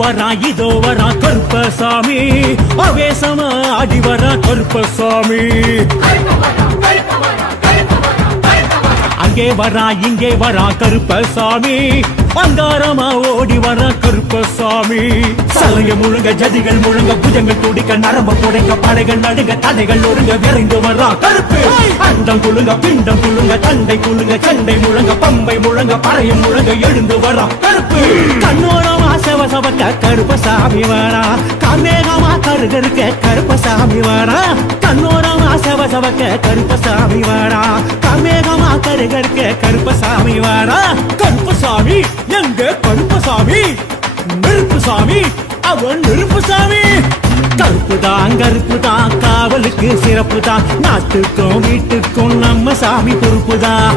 வரா இதோ வரா கருப்பசாமி, ஆவேசமா ஆடி வரா கருப்பசாமி. அங்கே வரா இங்கே வரா கருப்பசாமி, அங்காரமா ஓடி வர கருப்பசாமி. சலங்க முழுங்க ஜதிகள் முழுங்க புஜங்கள் துடிக்க நரம்ப புடைக்க படைகள் நடுங்க தடைகள் ஒருங்க விரைந்து வரா கருப்பு. அண்டம் குழுங்க பிண்டம் குழுங்க தண்டை குழுங்க சண்டை முழங்க பம்பை முழங்க பறையும் முழங்க எழுந்து வரா கருப்பு. கண்ணோரமா செவசவக்க கருப்பசாமி வரா, கார்மேகமா கருகருக்க கருப்பசாமி வரா. கண்ணோரமா செவசவக்க கருப்பசாமி வரா, கார்மேகமா கருகருக்க கருப்பசாமி வரா. கருப்பசாமி எங்க கருப்பசாமி, நெருப்புசாமி அவன் நெருப்புசாமி. கருப்புதான் கருப்புதான் காவலுக்கு சிறப்புதான், நாட்டுக்கும் வீட்டுக்கும் நம்ம சாமி பொறுப்புதான்.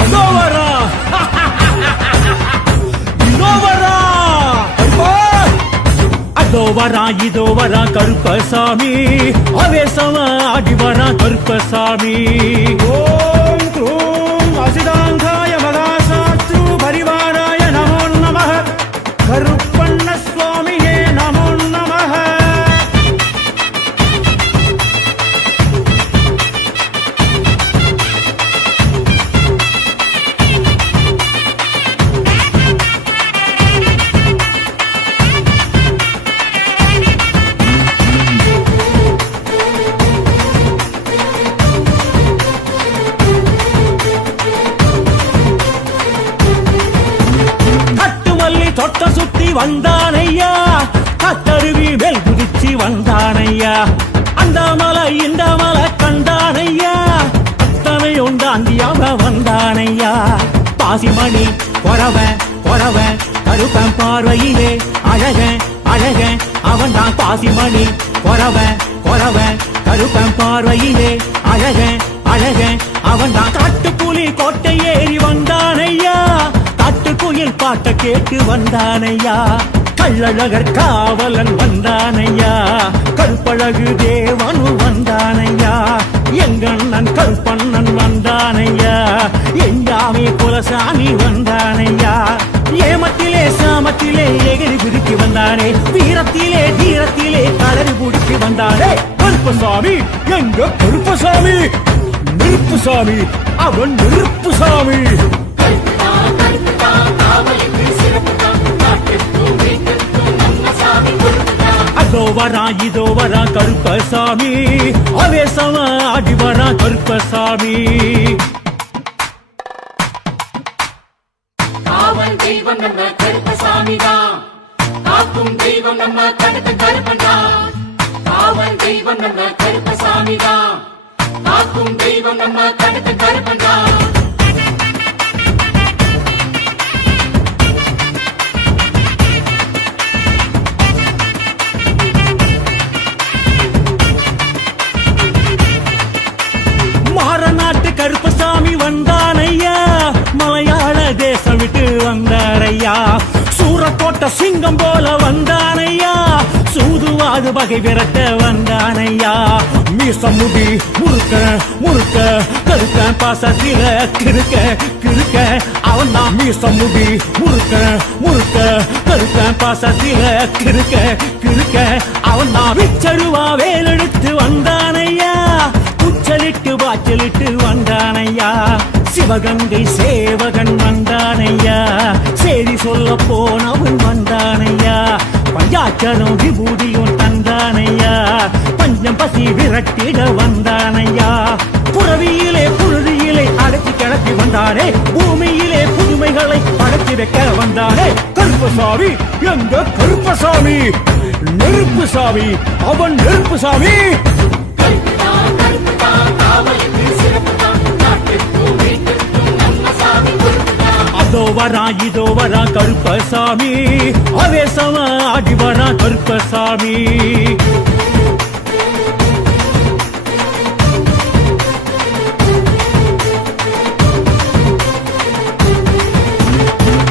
அதோ வரா இதோ வரா, அதோ வரா இதோ வரா கருப்பசாமி, ஆவேசமா ஆடி வரா கருப்பசாமி. ஓம் க்ரூம் அசிதாங்காய மகாசாஸ்து பரிவாராய நமோ நமः, கருப்பண்ண சுவாமியே நமோ நமः. தொட்ட சுத்தி வந்தானையா, கத்தருவி மேல் குதிச்சு வந்தானையா. அந்த மலை இந்த மலை கண்டானையா, அத்தனை உண்டாந்தியாக வந்தானையா. பாசிமணி பொறவ பொறவ கருப்பன் பார்வையிலே அழக அழக அவன் தான். பாசிமணி பொறவ பொறவ கருப்பன் பார்வையிலே அழக அழக அவன் தான். காட்டுப்புலி கோட்டை ஏறி வந்தானையா, காட்டுக்குயில் பாட்ட கேட்டு வந்தானையா. கள்ளழகர் காவலன் வந்தானையா, கருப்பழகு தேவனு வந்தானையா. எங்கண்ணன் கருப்பண்ணன் வந்தானையா, எஞ்சாமி குலசாமி வந்தானையா. ஏமத்திலே சாமத்திலே எகிரி குதிக்கு வந்தானே, வீரத்திலே தீரத்திலே கலரி குடிக்கு வந்தானே. கருப்பசாமி எங்க கருப்பசாமி, நெருப்புசாமி அவன் நெருப்புசாமி. அதோ வரா இதோ வரா கருப்பசாமி, ஆவேசமா ஆடி வரா கருப்பசாமி. காவல் தெய்வம் நம்ம கருப்பசாமி தான், காக்கும் தெய்வம் நம்ம கருத்த கருப்பன் தான். காவல் தெய்வம் நம்ம கருப்பசாமி தான், காக்கும் தெய்வம் நம்ம கருத்த கருப்பன் தான். மாறநாட்டு கருப்பசாமி வந்தானையா, மலையாள தேசம் விட்டு வந்தாரையா. சூரக்கோட்ட சிங்கம் போல வந்தானையா, சூதுவாது பகை விரட்ட வந்தானையா. மீசம் முடி முறுக்க முறுக்க கருக்க பாசத்தில கிருக்க கிருக்க அவன் தான். மீசம் முடி முறுக்க முறுக்க கருக்க பாசத்தில கிருக்க கிருக்க அவன் தான். விச்சருவா வேலெடுத்து வந்தானையா, குச்சலிட்டு வாச்சலிட்டு வந்தானையா. சிவகங்கை சேவகன் வந்தானையா, செய்தி சொல்ல போனவன் வந்தானையா. பஞ்சாட்சரம் விபூதியும் தந்தானையா, பஞ்சம் பசி விரட்டிட வந்தானையா. புறவியிலே புழுதியிலே அடைச்சி கிளப்பி வந்தானே, பூமியிலே புதுமைகளை படைச்சி வைக்க வந்தானே. கருப்பசாமி எங்க கருப்பசாமி, நெருப்புசாமி அவன் நெருப்புசாமி. அதோ வரா இதோ வரா கருப்பசாமி, ஆவேசமா ஆடி வரா கருப்பசாமி.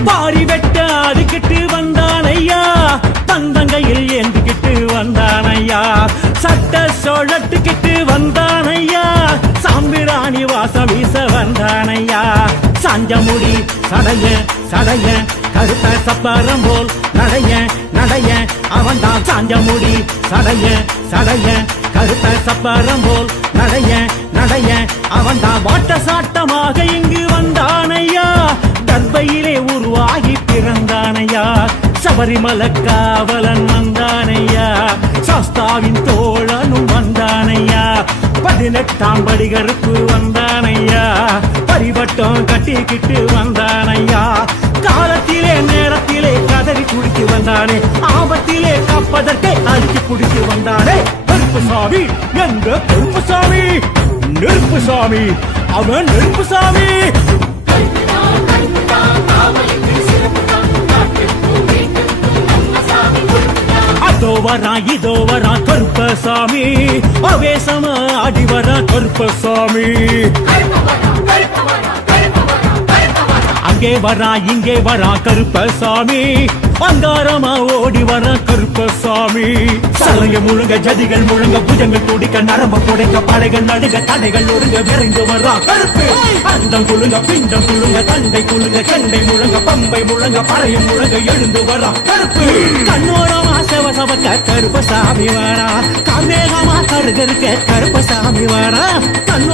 பாரி வெட்ட அதுக்கிட்டு வந்தானையா, தந்தங்கையில் ஏந்துக்கிட்டு வந்தானையா. சட்ட சொழட்டுக்கிட்டு வந்தானையா சாம்பிராணி வாசம் வீச வந்தானையா சாஞ்சமுடி சடைய சடைய கருத்த சப்பரம் போல் நடைய நடைய அவன்தான் சாஞ்சமுடி சடைய சடைய கருத்த சப்பரம் போல் நடைய நடைய அவன்தான் வாட்ட சாட்டமாக இங்கு வந்தானையா தர்பையிலே உருவாகி பிறந்தானையா சபரிமலை காவலன் வந்தானையா சாஸ்தாவின் தோழனும் வந்தானையா 18ஆம் படி கருப்பு வந்தானையா பரிவட்டம் கட்டிக்கிட்டு வந்தானையா காலத்திலே நேரத்திலே கதறி குடித்து வந்தானே ஆபத்திலே காப்பதற்கே அடிச்சு குடித்து வந்தானே கருப்புசாமி எங்க கருப்புசாமி நெருப்புசாமி அவன் நெருப்புசாமி அதோ வரா இதோ வரா கருப்பசாமி அவேசமா ஆடி வரா கருப்பசாமி அங்கே வரா இங்கே வரா கருப்பசாமி அங்காரமா ஓடி வர கருப்பசாமி சலங்க முழுங்க ஜதிகள் முழுங்க புஜங்கள் துடிக்க நரம்ப புடைக்க படைகள் நடுங்க தடைகள் ஒருங்க விரைந்து வரா கருப்பு அந்தம் குழுங்க பிண்டம் குழுங்க தண்டை குழுங்க செண்டை முழங்க பம்பை முழங்க பறையும் முழங்க எழுந்து வரா கருப்பு கண்ணோரமா செவசவக்க கருப்பசாமி வரா காமேகமா கருகருக்க கருப்பசாமி வரா கண்ணோ